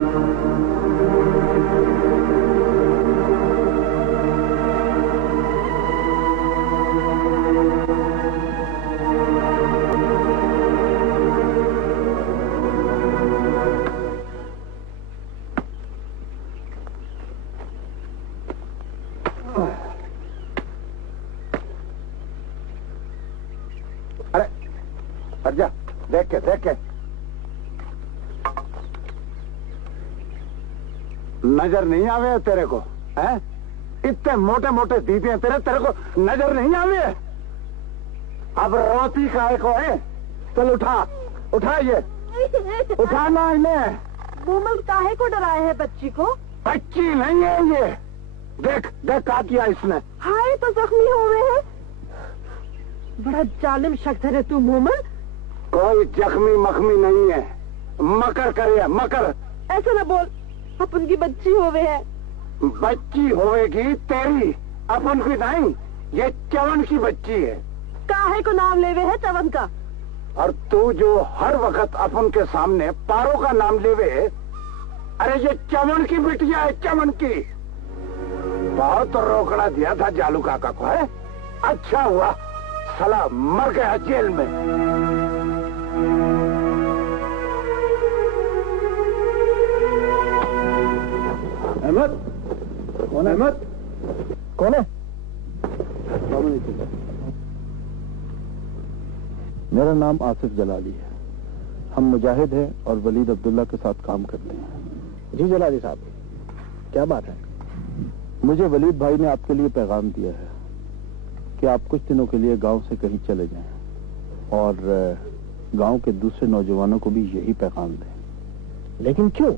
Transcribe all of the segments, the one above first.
देख के नजर नहीं आवे तेरे को? हैं? इतने मोटे मोटे दीदी हैं तेरे को नजर नहीं आवे? अब रोती काहे को है? चल उठा ये उठाना इन्हें। मोमल काहे को डराए है बच्ची को? बच्ची नहीं है ये। देख क्या किया इसने। हाय तो जख्मी हो गए हैं। बड़ा जालिम शख्स है तू मोमल। कोई जख्मी मखमी नहीं है, मकर करे मकर। ऐसा ना बोल, अपन की बच्ची होवे है। बच्ची होवेगी तेरी, अपन की नहीं। ये चवन की बच्ची है। काहे को नाम लेवे है चवन का? और तू जो हर वक्त अपन के सामने पारो का नाम लेवे, अरे ये चवन की बिटिया है, चवन की। बहुत रोकड़ा दिया था जालू काका को, है? अच्छा हुआ साला मर गया जेल में। अहमद कौन है? अहमद कौन है? मेरा नाम आसिफ जलाली है। हम मुजाहिद हैं और वलीद अब्दुल्ला के साथ काम करते हैं। जी जलाली साहब, क्या बात है? मुझे वलीद भाई ने आपके लिए पैगाम दिया है कि आप कुछ दिनों के लिए गांव से कहीं चले जाएं और गांव के दूसरे नौजवानों को भी यही पैगाम दें। लेकिन क्यों?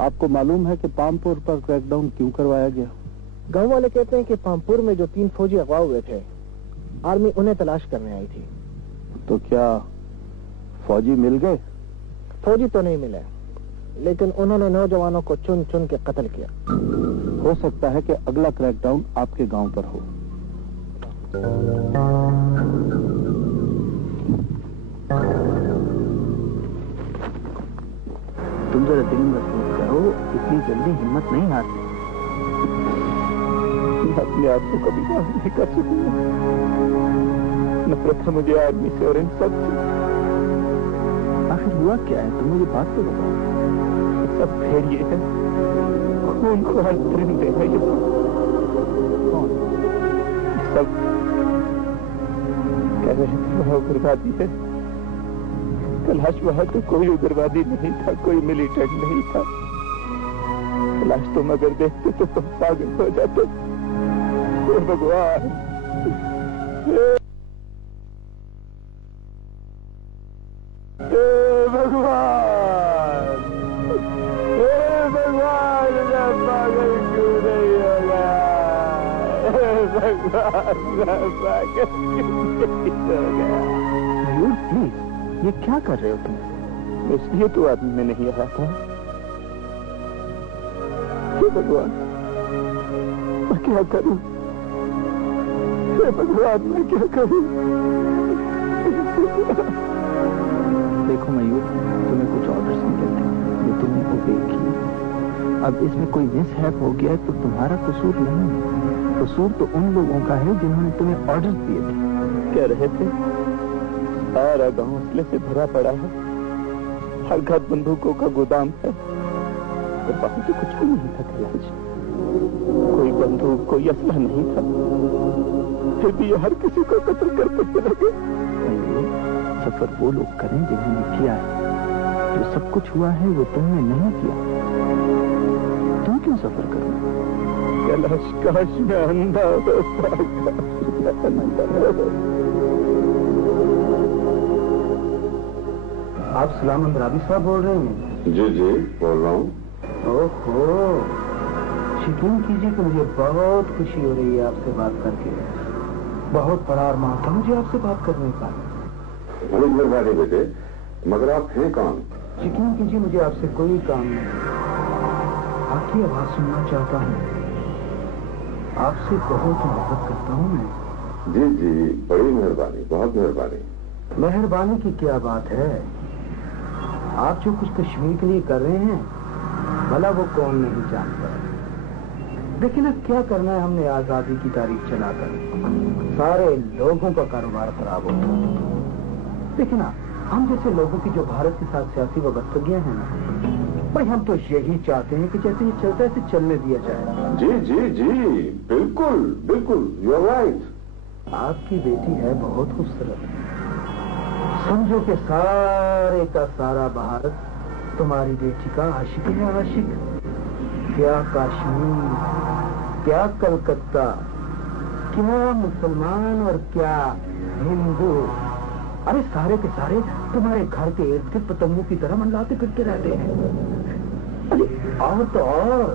आपको मालूम है कि पामपुर पर क्रैकडाउन क्यों करवाया गया? गांव वाले कहते हैं कि पामपुर में जो 3 फौजी अगवा हुए थे, आर्मी उन्हें तलाश करने आई थी। तो क्या फौजी मिल गए? फौजी तो नहीं मिले, लेकिन उन्होंने नौजवानों को चुन चुन के कत्ल किया। हो सकता है कि अगला क्रैकडाउन आपके गांव पर हो। तुम जरा दिल मजबूत करो, इतनी जल्दी हिम्मत नहीं हारती। मैं अपने आप को कभी माफ नहीं कर सकूंगा। नफरत है मुझे आदमी से और इन सब से। आखिर हुआ क्या है? तुम मुझे बात तो बताओ। सब भेड़िए है, खून ख्वार परिंदे हैं ये सब। सब कह रहे थे वह उग्रवादी है। तलाश वहां तो कोई उग्रवादी नहीं था, कोई मिलिटेंट नहीं था। तलाश तुम अगर देखते तो तुम पागल हो जाते। हे भगवान, हे भगवान, हे भगवान, मैं पागल क्यों नहीं हो गया? हे भगवान, मैं पागल क्यों नहीं हो गया? ये क्या कर रहे हो तुम? इसलिए तो आदमी में नहीं आ रहा था। हे भगवान, मैं क्या करूं? हे भगवान, मैं क्या करूं? देखो मयूर, तुम्हें कुछ ऑर्डर्स मिले थे जो तुमने ओबे किए। अब इसमें कोई मिसहैप हो गया है तो तुम्हारा कसूर नहीं है। कसूर तो उन लोगों का है जिन्होंने तुम्हें ऑर्डर्स दिए थे। कह रहे थे सारा गांव असले से भरा पड़ा है, हर घर बंदूकों का गोदाम है, और वहां तो कुछ भी नहीं था कैलाश। कोई बंदूक, कोई असला नहीं था, फिर भी ये हर किसी को कत्ल करते चले गए। सफर वो लोग करें जिन्होंने किया है। जो सब कुछ हुआ है वो तुमने नहीं किया। तुम क्यों सफर करो? कैलाश, काश मैं अंधा होता। आप सलाम अंदराबी साहब बोल रहे हैं? जी बोल रहा हूँ। ओहो, यकीन कीजिए कि मुझे बहुत खुशी हो रही है आपसे बात करके। बहुत बड़ा अरमान था मुझे आपसे बात करने का। बड़ी मेहरबानी बेटे, मगर आप हैं कौन? यकीन कीजिए मुझे आपसे कोई काम नहीं, आपकी आवाज सुनना चाहता हूँ। आपसे बहुत मोहब्बत करता हूँ मैं। जी, बड़ी मेहरबानी, बहुत मेहरबानी। मेहरबानी की क्या बात है? आप जो कुछ कश्मीर के लिए कर रहे हैं भला वो कौन नहीं जानता। लेकिन अब क्या करना है, हमने आजादी की तारीख चलाकर सारे लोगों का कारोबार खराब हो गया। लेकिन हम जैसे लोगों की जो भारत के साथ सियासी वाबस्तगियां हैं ना, भाई हम तो यही चाहते हैं कि जैसे ये चलता है इसे चलने दिया जाए। जी जी जी, बिल्कुल बिल्कुल, यू आर राइट। आपकी बेटी है बहुत खूबसूरत, समझो कि सारे का सारा भारत तुम्हारी बेटी का आशिक है, आशिक। क्या कश्मीर, क्या कलकत्ता, क्या मुसलमान और क्या हिंदू, अरे सारे के सारे तुम्हारे घर के इर्द गिर्द पतंगों की तरह मंडलाते फिरते रहते हैं। अरे और तो और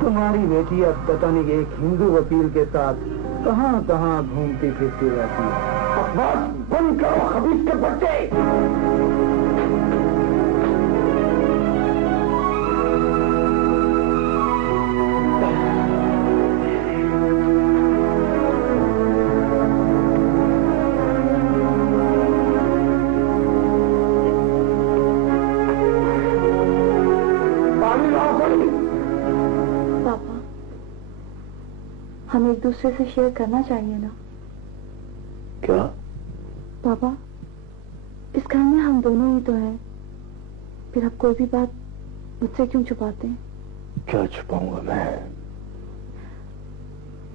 तुम्हारी बेटी अब पता नहीं एक हिंदू वकील के साथ कहां कहां घूमती फिरती रहती है। बस बंद करो खबीस के बच्चे। पापा, हम एक दूसरे से शेयर करना चाहिए ना। क्या? पापा, इस घर में हम दोनों ही तो हैं, फिर आप कोई भी बात मुझसे क्यों छुपाते हैं? क्या छुपाऊंगा मैं?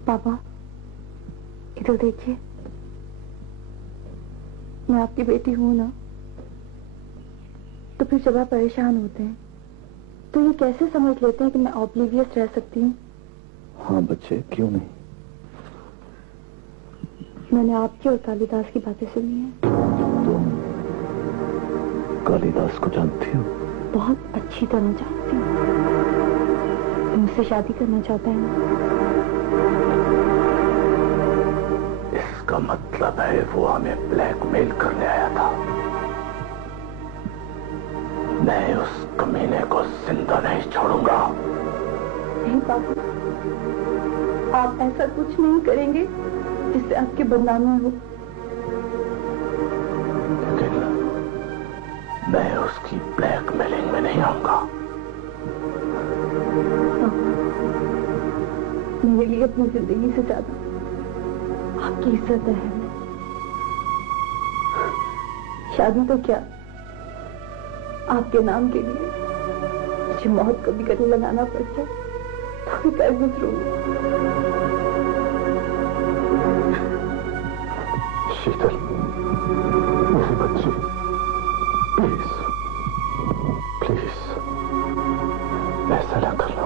पापा, इधर देखिए, मैं आपकी बेटी हूं ना, तो फिर जब आप परेशान होते हैं तो ये कैसे समझ लेते हैं कि मैं ऑब्लिवियस रह सकती हूँ? हाँ बच्चे, क्यों नहीं। मैंने आपकी और कालिदास की बातें सुनी है। तुम कालिदास को जानती हो? बहुत अच्छी तरह जानती हूँ। मुझसे शादी करना चाहता है ना? इसका मतलब है वो हमें ब्लैकमेल करने आया था। मैं उस कमीने को जिंदा नहीं छोड़ूंगा। नहीं पापा, आप ऐसा कुछ नहीं करेंगे जिससे आपकी बदनामी हो। लेकिन मैं उसकी ब्लैकमेलिंग में नहीं आऊंगा। मेरे लिए अपनी जिंदगी से ज्यादा आपकी इज्जत है। शादी तो क्या, आपके नाम के लिए मुझे मौत को भी गले लगाना पड़ जाए तो भी कर गुजरूंगी। शीतल, मेरी बच्ची, प्लीज प्लीज ऐसा ना करना,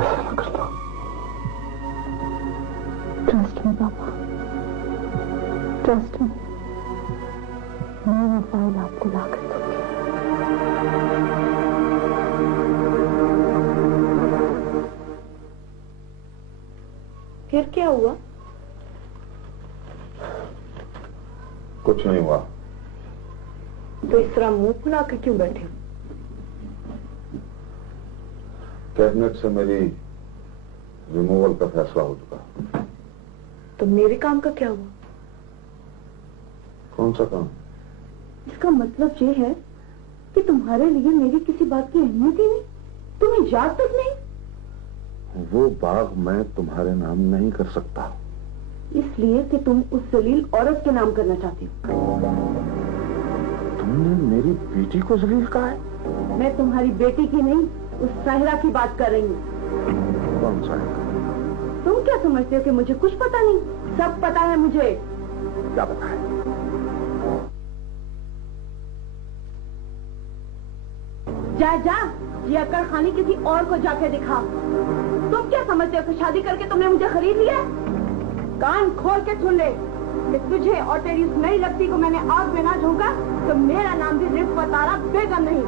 ऐसा ना करना। ट्रस्ट में पापा, ट्रस्ट में। मैं वो फाइल आपको ला कर दूंगी। फिर क्या हुआ? कुछ नहीं हुआ। तो इस तरह मुंह फुला कर क्यों बैठे हो? कैबिनेट से मेरी रिमूवल का फैसला हो चुका। तो मेरे काम का क्या हुआ? कौन सा काम? इसका मतलब ये है कि तुम्हारे लिए मेरी किसी बात की अहमियत ही नहीं, तुम्हें याद तक नहीं। वो बाग मैं तुम्हारे नाम नहीं कर सकता। इसलिए कि तुम उस जलील औरत के नाम करना चाहती हो। तुमने मेरी बेटी को जलील कहा है? मैं तुम्हारी बेटी की नहीं, उस साहिरा की बात कर रही हूँ। कौन सा है? तुम क्या समझते हो कि मुझे कुछ पता नहीं? सब पता है मुझे। क्या पता है? जा जा, ये अक्कड़ खानी किसी और को जाके दिखा। तुम क्या समझते हो कि शादी करके तुमने मुझे खरीद लिया? कान खोल के सुन ले कि तुझे और तेरी उस नई लगती को मैंने आग में ना झोंका तो मेरा नाम भी रिफ़त आरा बेगम नहीं।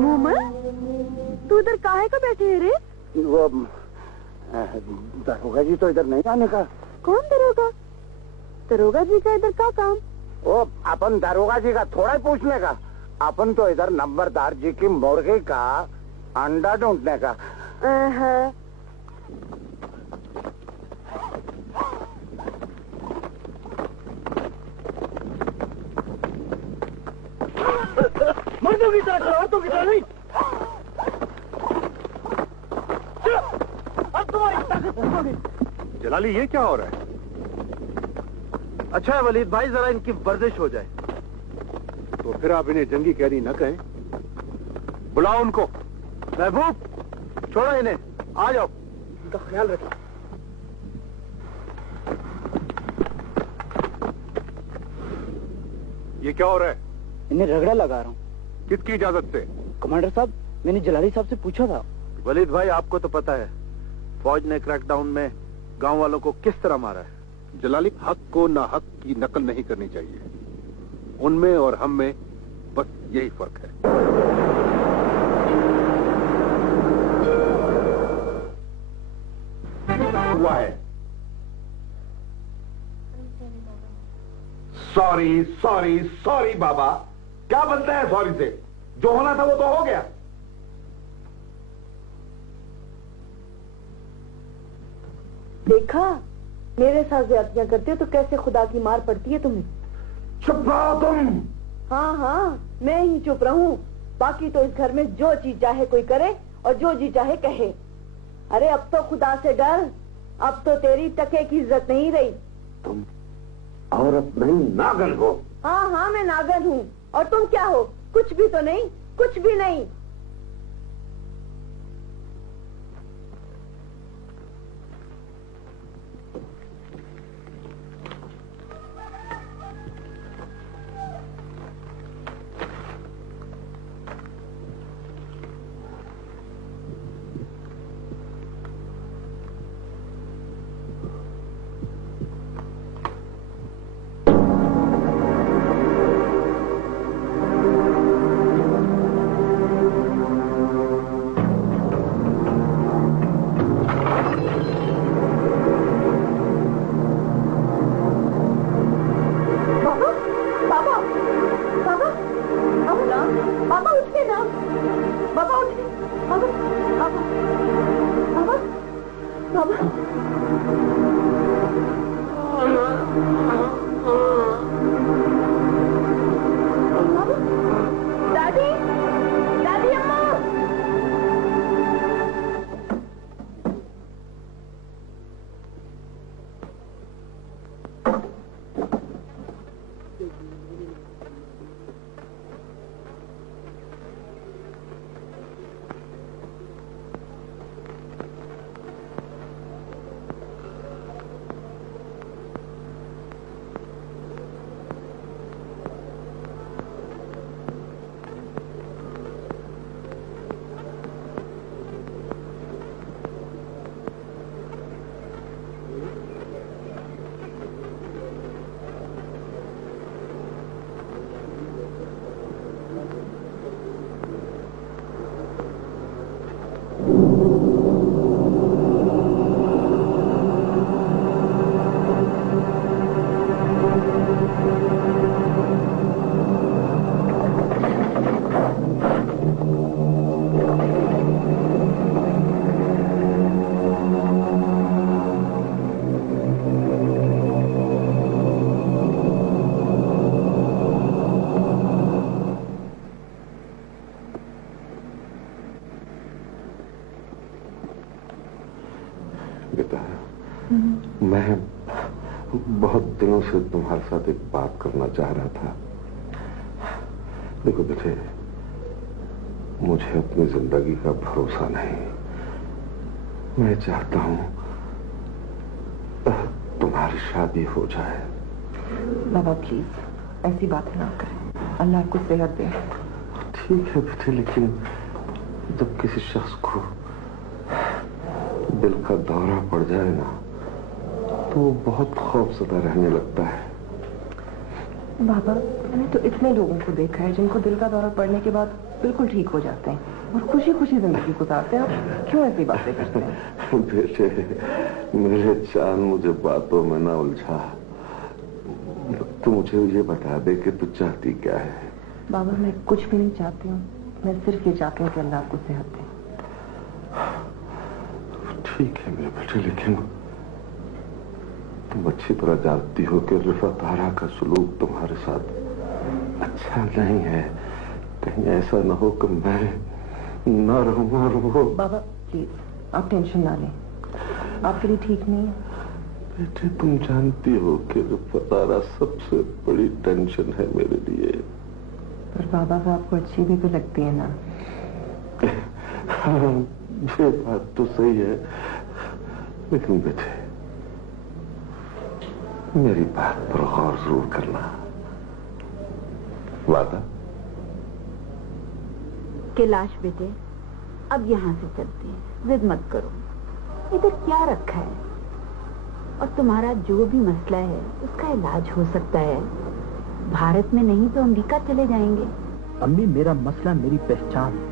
मोमन, तू इधर काहे को बैठे है रे? वो दरोगा जी तो इधर नहीं आने का। कौन दरोगा? दरोगा जी का इधर क्या काम? वो अपन दरोगा जी का थोड़ा ही पूछने का, अपन तो इधर नंबरदार जी की मुर्गी का अंडा ढूंढने का। मर्दों की तरह औरतों की तरह नहीं। अब तुम्हारी ताकत। जलाली, ये क्या हो रहा है? अच्छा है वलीद भाई, जरा इनकी वर्जिश हो जाए। तो फिर आप इन्हें जंगी कैदी न कहें। बुलाओ उनको। महबूब, छोड़ो इन्हें, आ जाओ। इनका ख्याल रखो। ये क्या हो रहा है? इन्हें रगड़ा लगा रहा हूँ। किसकी इजाजत से? कमांडर साहब, मैंने जलाली साहब से पूछा था। वलीद भाई, आपको तो पता है फौज ने क्रैकडाउन में गांव वालों को किस तरह मारा है। जलाली, हक को ना हक की नकल नहीं करनी चाहिए। उनमें और हम में बस यही फर्क है। हुआ है। सॉरी सॉरी सॉरी बाबा, क्या बनता है सॉरी से? जो होना था वो तो हो गया। देखा, मेरे साथ ज्यादतियां करते हो तो कैसे खुदा की मार पड़ती है तुम्हें। चुप रहो तुम। हाँ हाँ, मैं ही चुप रहूं। बाकी तो इस घर में जो जी चाहे कोई करे और जो जी चाहे कहे। अरे अब तो खुदा से डर, अब तो तेरी टके की इज्जत नहीं रही। तुम औरत नहीं, नागन हो। हाँ हाँ, मैं नागन हूँ। और तुम क्या हो? कुछ भी तो नहीं, कुछ भी नहीं। बहुत दिनों से तुम्हारे साथ एक बात करना चाह रहा था। देखो बेटे, मुझे अपनी जिंदगी का भरोसा नहीं। मैं चाहता हूं तुम्हारी शादी हो जाए। बाबा प्लीज ऐसी बातें ना करें, अल्लाह आपको सेहत दे। ठीक है बेटे, लेकिन जब किसी शख्स को दिल का दौरा पड़ जाए ना, तो वो बहुत खौफजदा रहने लगता है। बाबा, मैंने तो इतने लोगों को देखा है जिनको दिल का दौरा पड़ने के बाद बिल्कुल ठीक हो जाते हैं और खुशी खुशी जिंदगी गुजारते हैं। आप क्यों ऐसी बातें करते हैं? बेटे, मेरे चांद, मुझे बातों में ना उलझा। तू मुझे ये बता दे कि तू चाहती क्या है। बाबा, मैं कुछ भी नहीं चाहती हूँ। मैं सिर्फ ये चाहती हूँ कि अल्लाह आपको सेहत दे। ठीक है मेरे बेटे, लेकिन तुम अच्छी तरह जानती हो कि रिफत आरा का सलूक तुम्हारे साथ अच्छा नहीं है। कहीं ऐसा ना हो कि मैं न रहूं और वो। बाबा प्लीज, आप टेंशन ना लें, आपके लिए ठीक नहीं है। बेटे, तुम जानती हो कि रिफत आरा सबसे बड़ी टेंशन है मेरे लिए। पर बाबा, वो आपको अच्छी भी तो लगती है ना। हाँ, ये बात तो सही है, लेकिन बेटे मेरी बात पर गौर जरूर करना। वादा? कैलाश बेटे, अब यहाँ से चलते हैं, जिद मत करो। इधर क्या रखा है? और तुम्हारा जो भी मसला है उसका इलाज हो सकता है। भारत में नहीं तो अमेरिका चले जाएंगे। अम्मी, मेरा मसला मेरी पहचान है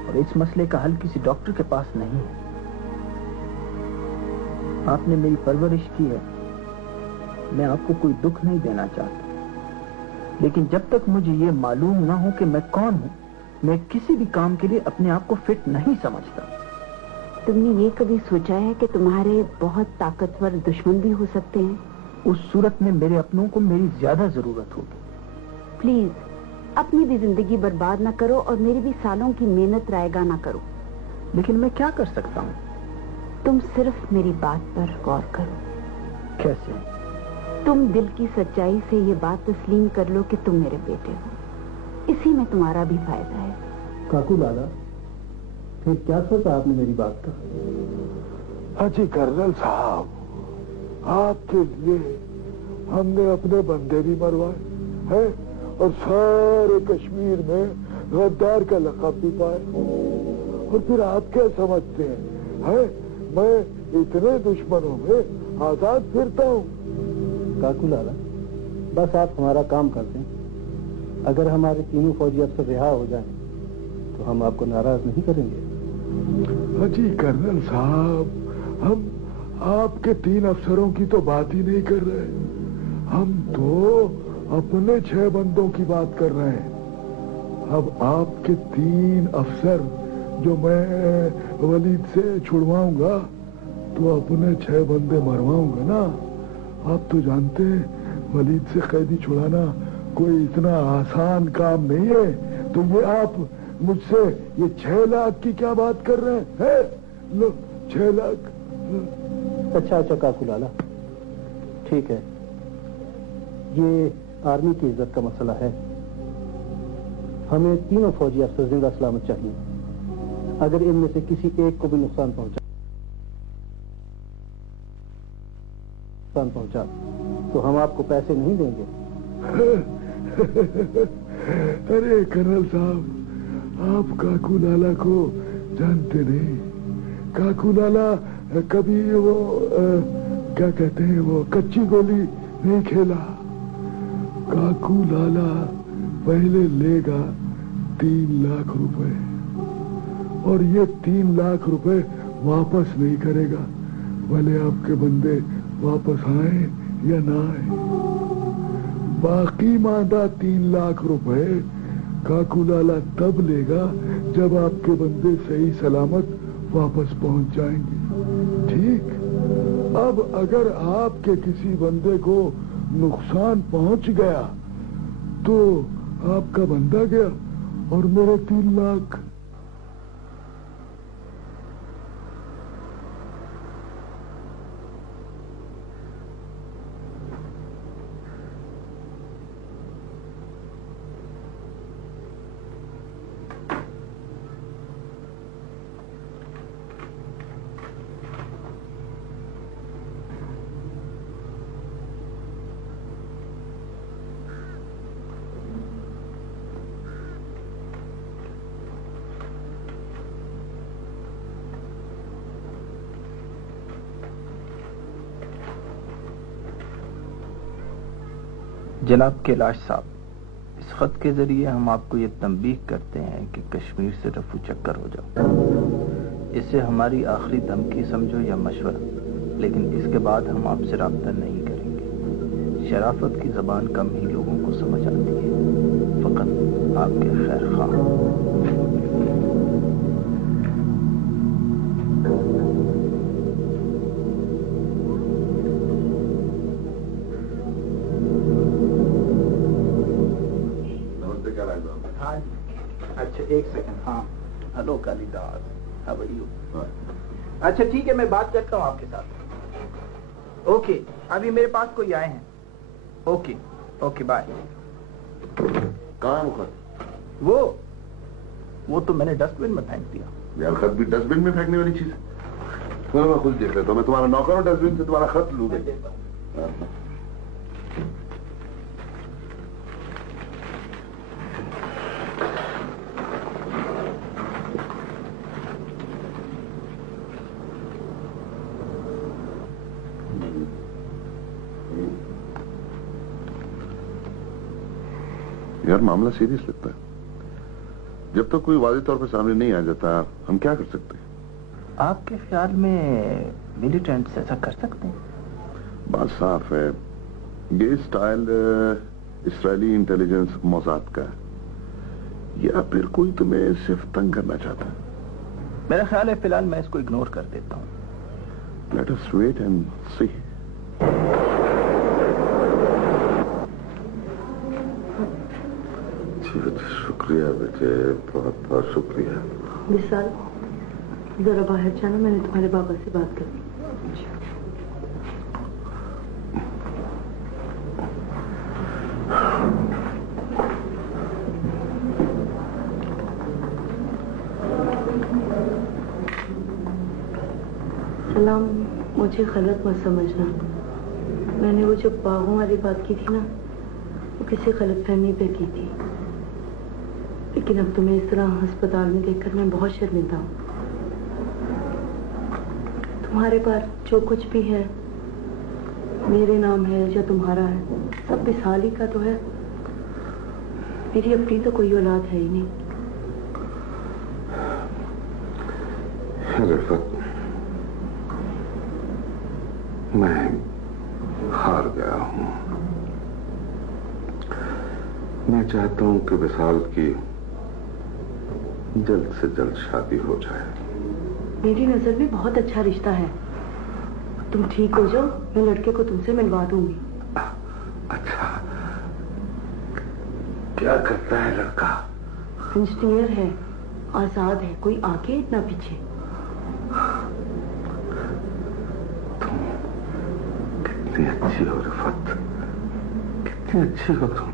और इस मसले का हल किसी डॉक्टर के पास नहीं है। आपने मेरी परवरिश की है, मैं आपको कोई दुख नहीं देना चाहता, लेकिन जब तक मुझे ये मालूम ना हो कि मैं कौन हूं, मैं किसी भी काम के लिए अपने आप को फिट नहीं समझता। तुमने ये कभी सोचा है कि तुम्हारे बहुत ताकतवर दुश्मन भी हो सकते हैं? उस सूरत में मेरे अपनों को मेरी ज्यादा जरूरत होगी। प्लीज अपनी भी जिंदगी बर्बाद ना करो और मेरी भी सालों की मेहनत रायगा ना करो। लेकिन मैं क्या कर सकता हूँ? तुम सिर्फ मेरी बात पर गौर करो। कैसे? तुम दिल की सच्चाई से ये बात तस्लीम कर लो कि तुम मेरे बेटे हो। इसी में तुम्हारा भी फायदा है। काकू लाला, फिर क्या सोचा आपने मेरी बात का? हाजी कर्नल साहब, आपके लिए हमने अपने बंदे भी मरवाए हैं और सारे कश्मीर में गद्दार का लक़ब भी पाए। और फिर आप क्या समझते हैं? मैं इतने दुश्मनों में आजाद फिरता हूँ? काकू लाला, बस आप हमारा काम कर दें। अगर हमारे तीनों फौजी अफसर रिहा हो जाएं, तो हम आपको नाराज नहीं करेंगे। हाजी कर्नल साहब, हम आपके 3 अफसरों की तो बात ही नहीं कर रहे। हम तो अपने 6 बंदों की बात कर रहे हैं। अब आपके 3 अफसर जो मैं वलीद से छुड़वाऊंगा, तो अपने 6 बंदे मरवाऊंगा ना। आप तो जानते हैं वलीद से कैदी छुड़ाना कोई इतना आसान काम नहीं है। तो ये आप मुझसे ये 6 लाख की क्या बात कर रहे हैं? लो 6 लाख। अच्छा काकू लाला, ठीक है, ये आर्मी की इज्जत का मसला है। हमें तीनों फौजी अफसर जिंदा सलामत चाहिए। अगर इनमें से किसी एक को भी नुकसान पहुंचा तो हम आपको पैसे नहीं देंगे। अरे कर्नल साहब, आप काकू लाला को जानते नहीं। काकू लाला कभी वो क्या कहते हैं, वो कच्ची गोली नहीं खेला। काकू लाला पहले लेगा 3 लाख रुपए और ये 3 लाख रुपए वापस नहीं करेगा, भले आपके बंदे वापस आए या ना आए। बाकी मादा 3 लाख रुपए काकू लाला तब लेगा जब आपके बंदे सही सलामत वापस पहुंच जाएंगे। ठीक? अब अगर आपके किसी बंदे को नुकसान पहुंच गया तो आपका बंदा गया और मेरे 3 लाख। जनाब कैलाश साहब, इस खत के जरिए हम आपको ये तंबीह करते हैं कि कश्मीर से रफू चक्कर हो जाओ। इसे हमारी आखिरी धमकी समझो या मशवरा, लेकिन इसके बाद हम आपसे राब्ता नहीं करेंगे। शराफत की जबान कम ही लोगों को समझ आती है, फकत आपके खैर ख्वाह। अच्छा एक सेकंड। हाँ, hello Kalidas, how are you? अच्छा ठीक है, मैं बात करता हूँ आपके साथ। ओके, अभी मेरे पास कोई आए हैं। Okay okay, bye. कहाँ है वो खत? वो तो मैंने डस्टबिन में फेंक दिया। यार खत भी डस्टबिन में फेंकने वाली चीज है? चलो मैं खुद देख लेता हूँ। मैं तुम्हारा नौकर हूँ, डस्टबिन से तुम्हारा खत लूँ। यार मामला सीरियस लगता है। जब तक कोई वाज़ेह तौर पर सामने नहीं आ जाता, हम क्या कर सकते हैं? आपके ख्याल में मिलिटेंट्स ऐसा कर सकते हैं? बात साफ है, ये स्टाइल इस्राएली इंटेलिजेंस मोसाद का है, या फिर कोई तुम्हें सिर्फ तंग करना चाहता है। मेरा ख्याल है फिलहाल मैं इसको इग्नोर कर देता हूँ। लेट अस वेट एंड सी। शुक्रिया बेटे, बहुत बहुत शुक्रिया। विशाल, जरा बाहर जाना, मैंने तुम्हारे बाबा से बात करनी। सलाम, मुझे गलत मत समझना। मैंने वो जो बागों वाली बात की थी ना, वो किसी गलतफहमी पे की थी, लेकिन अब तुम्हें इस तरह अस्पताल में देखकर मैं बहुत शर्मिंदा हूँ। तुम्हारे पास जो कुछ भी है, मेरे नाम है या तुम्हारा है, सब विशाल ही का तो है। मेरी अपनी तो कोई औलाद है ही नहीं। रिफत, मैं हार गया हूँ। मैं चाहता हूँ कि विशाल की जल्द से जल्द शादी हो जाए। मेरी नजर में बहुत अच्छा रिश्ता है। तुम ठीक हो जाओ, मैं लड़के को तुमसे मिलवा दूंगी। अच्छा, क्या करता है लड़का? इंजीनियर है, आजाद है, कोई आगे ना पीछे। तुम कितनी अच्छी हो रिफत, कितनी अच्छी हो तुम।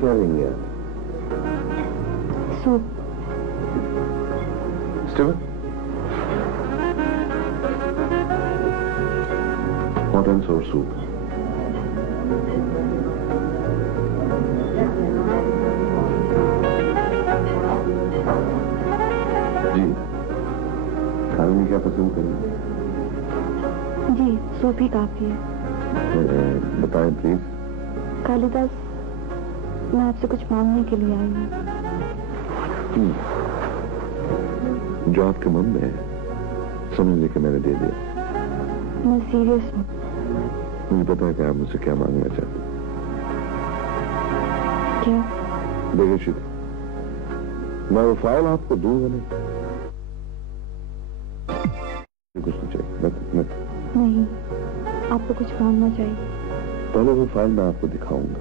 क्या लेंगे आप? सूप। स्टीवन, हॉट एंड सोर सूप। जी, खाने में क्या पसंद करेंगे? जी, सूप ही काफी है। बताएं प्लीज। कालिदास, मैं आपसे कुछ मांगने के लिए आई हूँ। जो आपके मन में है, समझ लेके मैंने दे दिया। मैं सीरियस हूँ। मुझे पता है कि आप मुझसे क्या मांगना चाहते हैं। क्या? देखिए शीत, मैं वो फाइल आपको दूंगा नहीं। कुछ नहीं चाहिए। नहीं, आपको कुछ मांगना चाहिए। पहले वो फाइल मैं आपको दिखाऊंगा,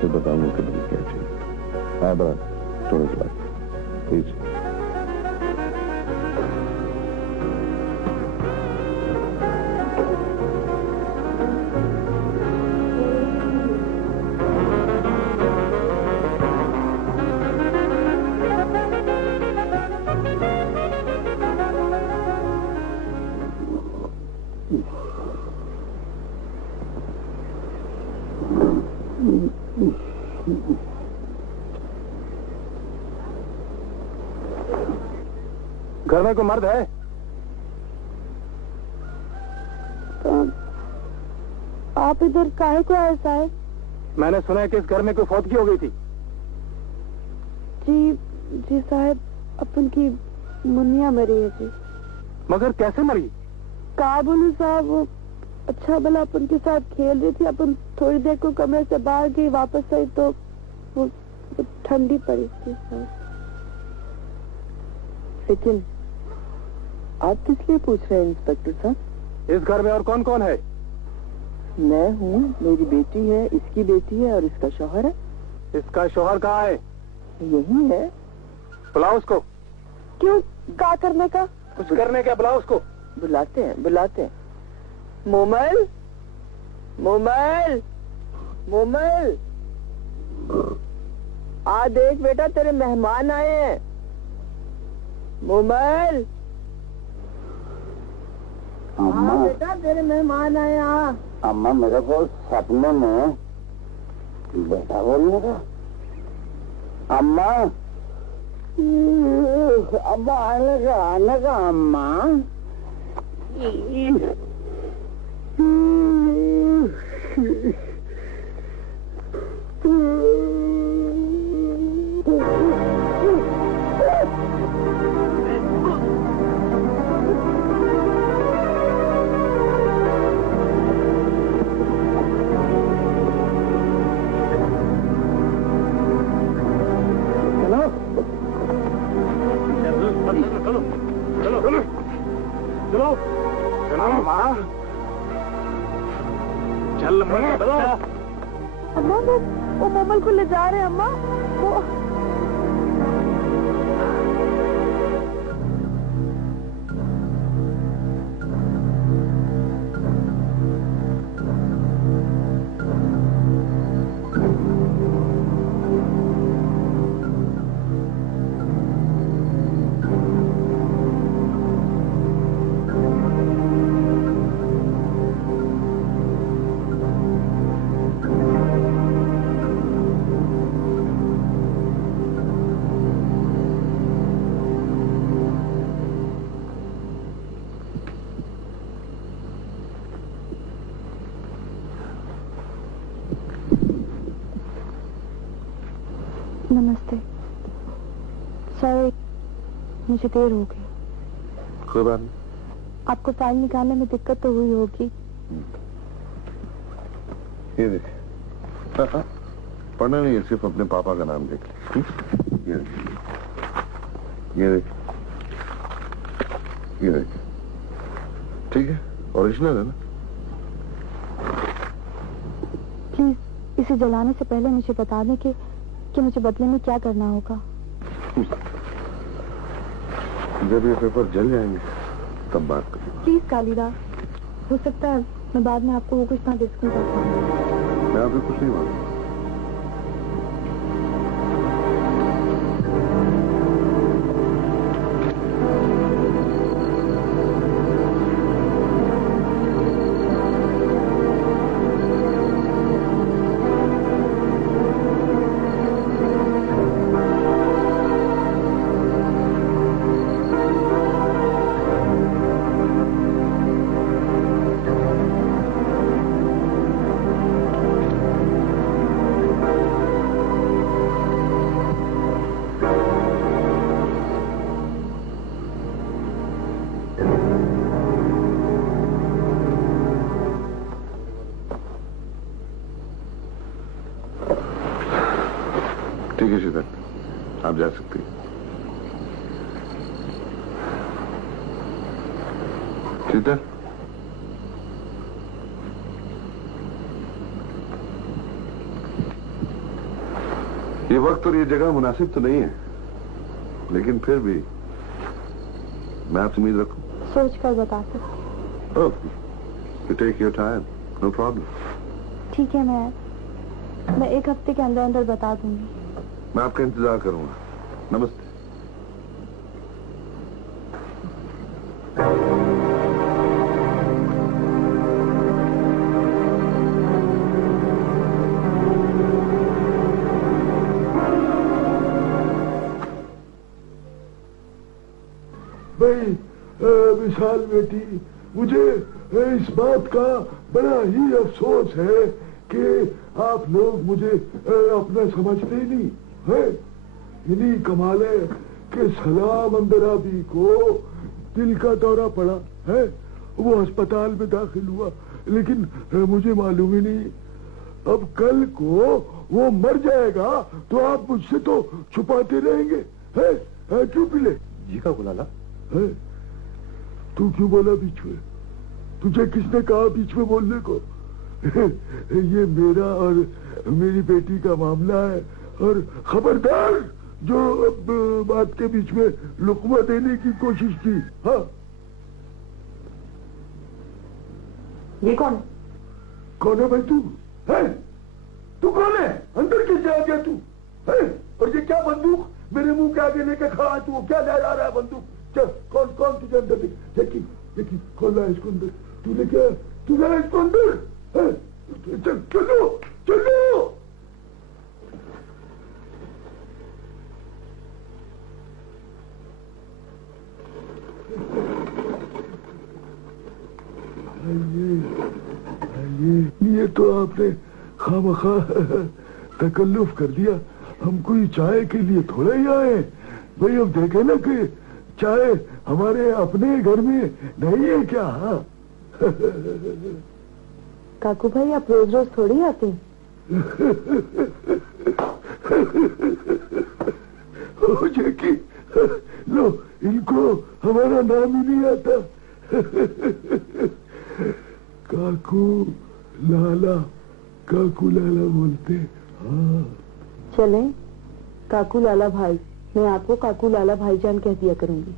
फिर बताऊंगा कि मुझे क्या चाहिए। हाँ बड़ा स्टोरेज लाइक प्लीज। घर में कोई मर्द है? आप इधर काहे को आए साहब? मैंने सुना है कि इस घर में कोई फौतगी हो गई थी। जी साहब, अपन की मुनिया मरी है जी। मगर कैसे मरी? का बोलूं साहब, वो अच्छा भला अपन के साथ खेल रही थी। अपन थोड़ी देर को कमरे से बाहर गई, वापस आई तो वो ठंडी पड़ी थी साहब। लेकिन आप किस लिए पूछ रहे हैं इंस्पेक्टर साहब? इस घर में और कौन कौन है? मैं हूँ, मेरी बेटी है, इसकी बेटी है और इसका शौहर है। इसका शौहर कहाँ है? यही है। बुलाओ उसको। क्यों? क्या करने का? कुछ करने का, बुलाओ उसको। बुलाते हैं। मोमल, मोमल, मोमल, आ देख बेटा, तेरे मेहमान आए हैं। मोमल, अम्मा बेटा तेरे मेहमान आए। अम्मा, मेरे को सपने में बेटा बोलने का। अम्मा, अम्मा आने का अम्मा। अम्मा, वो मोमल को ले जा रहे हैं अम्मा। वो नमस्ते। सॉरी, मुझे देर हो गई। कोई बात नहीं। आपको फाइल निकालने में दिक्कत तो हुई होगी। ये देख, पढ़ना नहीं है, सिर्फ अपने पापा का नाम देख ले। ये देख, ठीक है, ओरिजिनल है ना? प्लीज इसे जलाने से पहले मुझे बता दें कि मुझे बदले में क्या करना होगा। जब ये पेपर जल जाएंगे तब बात करेंगे। प्लीज कालीदास, हो सकता है मैं बाद में आपको वो कुछ ना डिस्कस कर पाऊँ। मैं आपको कुछ नहीं मानूंगा। ठीक है शिखर, आप जा सकती हैं। सीता, ये वक्त और ये जगह मुनासिब तो नहीं है, लेकिन फिर भी मैं आपसे उम्मीद रखूं। सोच कर बता सकते। Oh, you take your time, no problem. ठीक है, मैं 1 हफ्ते के अंदर अंदर बता दूंगी। मैं आपका इंतजार करूंगा। नमस्ते। भाई विशाल बेटी, मुझे इस बात का बड़ा ही अफसोस है कि आप लोग मुझे अपना समझते ही नहीं है। इन्हीं कमाले के सलाम अंदराबी को दिल का दौरा पड़ा है, वो अस्पताल में दाखिल हुआ, लेकिन मुझे मालूम ही नहीं। अब कल को वो मर जाएगा तो आप मुझसे तो छुपाते रहेंगे, है? क्यों पिले जी का बुलाना है? तू क्यों बोला बीच में? तुझे किसने कहा बीच में बोलने को? ये मेरा और मेरी बेटी का मामला है, और खबरदार जो बात के बीच में लुकमा देने की कोशिश की। हाँ, ये कौन है भाई? तू है? तू कौन है? अंदर कैसे आ गया तू? है? और ये क्या बंदूक मेरे मुंह के आगे लेके खड़ा है? तू क्या ले जा रहा है बंदूक? चल, कौन कौन तुझे अंदर? देखी देखी, कौन लाया इसको अंदर? तू लाया इसको अंदर? चल, चलो चलो। ये तो आपने खामखा तकल्लुफ कर दिया। हम कोई चाय के लिए थोड़ा ही आए भाई। अब देखे ना कि चाय हमारे अपने घर में नहीं है क्या? काकू भाई, आप रोज रोज थोड़ी आते हैं। ओ जैकी, लो, इनको हमारा नाम ही नहीं आता। काकू लाला बोलते। हाँ, चले काकू लाला भाई, मैं आपको काकू लाला भाईजान कह दिया करूंगी।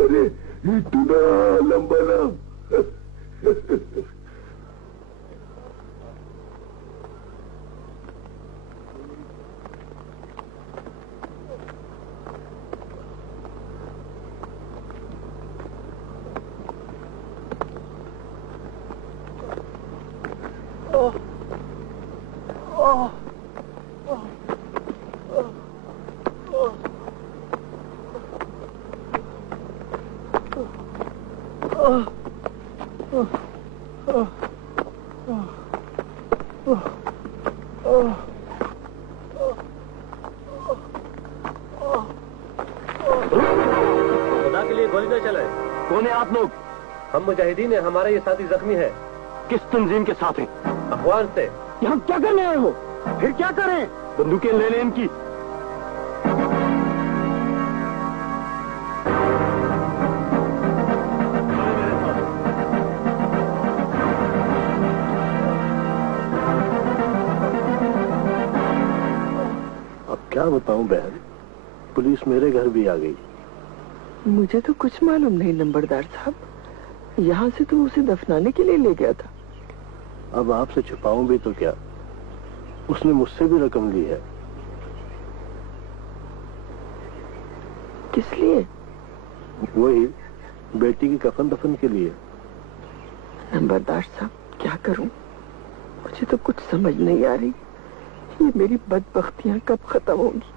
अरे इतना लंबा नाम। खुदा के लिए गोली न चलाए। कौन है आप लोग? हम मुजाहिदीन हैं, हमारा ये साथी जख्मी है। किस तंजीम के साथ हैं? अफवान से। यहाँ क्या करने आए हो? फिर क्या करें? बंदूकें ले लें इनकी। अब क्या बताऊं बहन, पुलिस मेरे घर भी आ गई। मुझे तो कुछ मालूम नहीं नंबरदार साहब, यहाँ से तो उसे दफनाने के लिए ले गया था। अब आपसे छुपाऊं भी तो क्या, उसने मुझसे भी रकम ली है। किस लिए? वही बेटी की कफन दफन के लिए। नंबरदार साहब, क्या करूं? मुझे तो कुछ समझ नहीं आ रही, ये मेरी बदबख्तियां कब खत्म होंगी।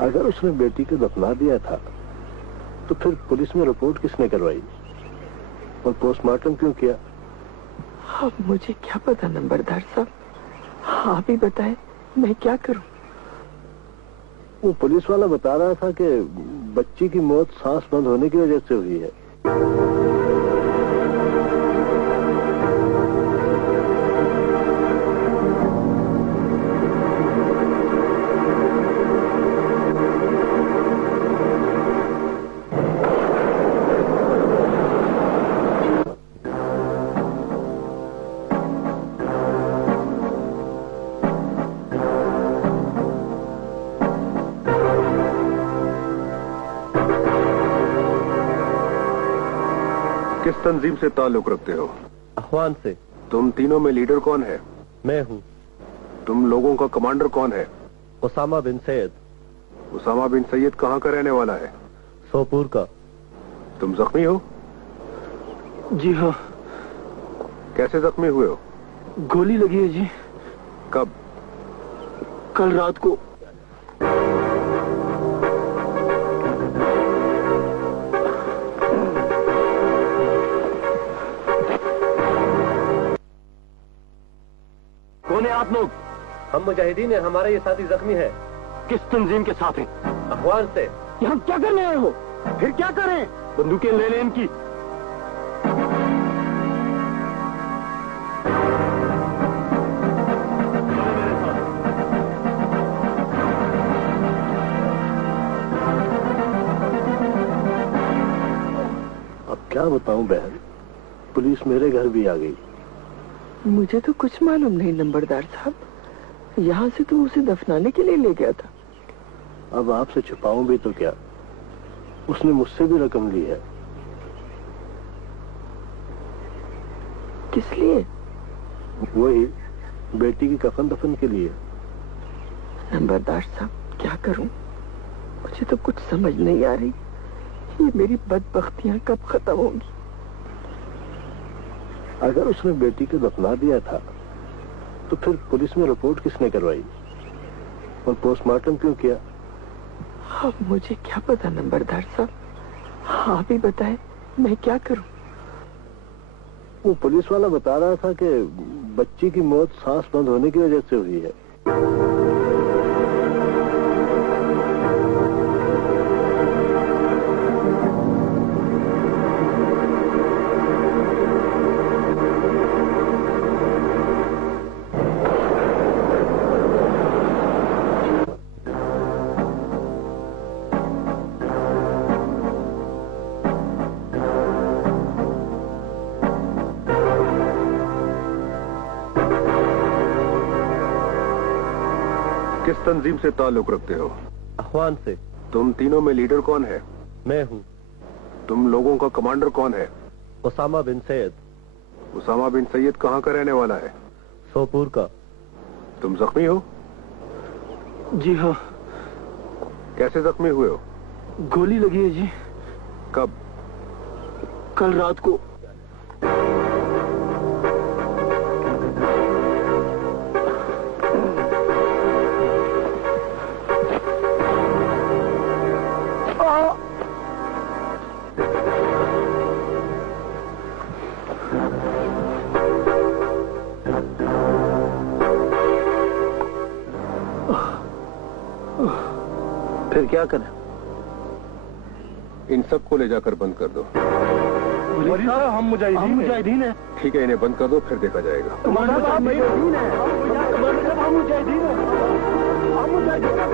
अगर उसने बेटी को दफना दिया था तो फिर पुलिस में रिपोर्ट किसने करवाई और पोस्टमार्टम क्यों किया? अब मुझे क्या पता नंबरदार साहब, आप ही बताएं, मैं क्या करूं? वो पुलिस वाला बता रहा था कि बच्ची की मौत सांस बंद होने की वजह से हुई है। तंजीम से ताल्लुक रखते हो? अखवान से। तुम तीनों में लीडर कौन है? मैं हूँ। तुम लोगों का कमांडर कौन है? उसामा बिन सैयद। उसामा बिन सैयद कहाँ का रहने वाला है? सोपुर का। तुम जख्मी हो? जी हाँ। कैसे जख्मी हुए हो? गोली लगी है जी। कब? कल रात को। कौन है आप लोग? हम मुजाहिदीन हैं, हमारा ये साथी जख्मी है। किस तंजीम के साथ हैं? अखवान से। यहाँ क्या करने आए हो? फिर क्या करें? बंदूकें ले लें इनकी। अब क्या बताऊं बहन, पुलिस मेरे घर भी आ गई। मुझे तो कुछ मालूम नहीं नंबरदार साहब, यहाँ से तो उसे दफनाने के लिए ले गया था। अब आपसे छुपाऊं भी तो क्या, उसने मुझसे भी रकम ली है। किस लिए? वही बेटी की कफन दफन के लिए। नंबरदार साहब क्या करूं, मुझे तो कुछ समझ नहीं आ रही। ये मेरी बदबख्तियां कब खत्म होंगी? अगर उसने बेटी को दफना दिया था तो फिर पुलिस में रिपोर्ट किसने करवाई और पोस्टमार्टम क्यों किया? अब मुझे क्या पता नंबरदार साहब, आप ही बताएं मैं क्या करूं? वो पुलिस वाला बता रहा था कि बच्ची की मौत सांस बंद होने की वजह से हुई है। किस तंजीम से ताल्लुक रखते हो? अखवान से। तुम तीनों में लीडर कौन है? मैं हूँ। तुम लोगों का कमांडर कौन है? उसामा बिन सैयद। उसामा बिन सैयद कहाँ का रहने वाला है? सोपुर का। तुम जख्मी हो? जी हाँ। कैसे जख्मी हुए हो? गोली लगी है जी। कब? कल रात को। फिर क्या करें? इन सबको ले जाकर बंद कर दो। हम मुजाहिदीन हैं। ठीक है, इन्हें बंद कर दो, फिर देखा जाएगा। कमांडर साहब मुजाहिदीन हैं। कमांडर साहब हम मुजाहिदीन हैं। हम मुजाहिदीन हैं।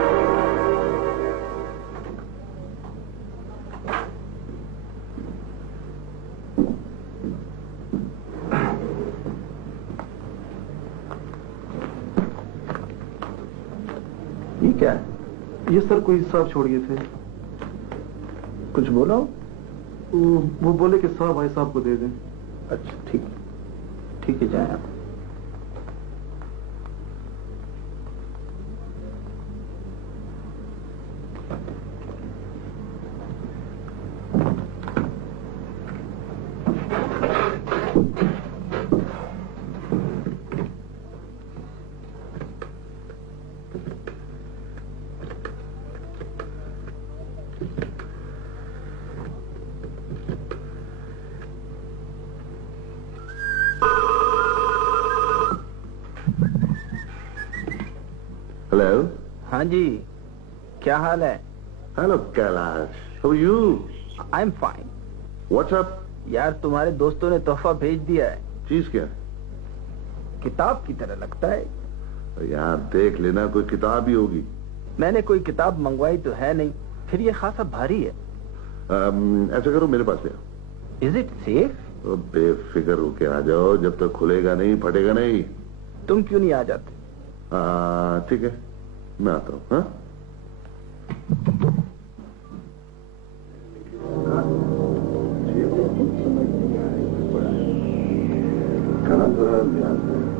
ये क्या है? ये सर कोई साहब छोड़ गए थे। कुछ बोला? वो बोले कि साहब भाई साहब को दे दें। अच्छा ठीक, ठीक है, जाए आप। हेलो। हाँ जी, क्या हाल है? Hello Kailash, how you? I am fine. What's up? यार तुम्हारे दोस्तों ने तोहफा भेज दिया है। चीज क्या? किताब की तरह लगता है। यार देख लेना, कोई किताब ही होगी। मैंने कोई किताब मंगवाई तो है नहीं, फिर ये खासा भारी है। ऐसा करो, मेरे पास ले आओ। Is it safe? तो बेफिक्र होके आ जाओ, जब तक खुलेगा नहीं फटेगा नहीं। तुम क्यों नहीं आ जाते? ठीक है, मैं आता हूँ। हाँ, जरा ध्यान दें।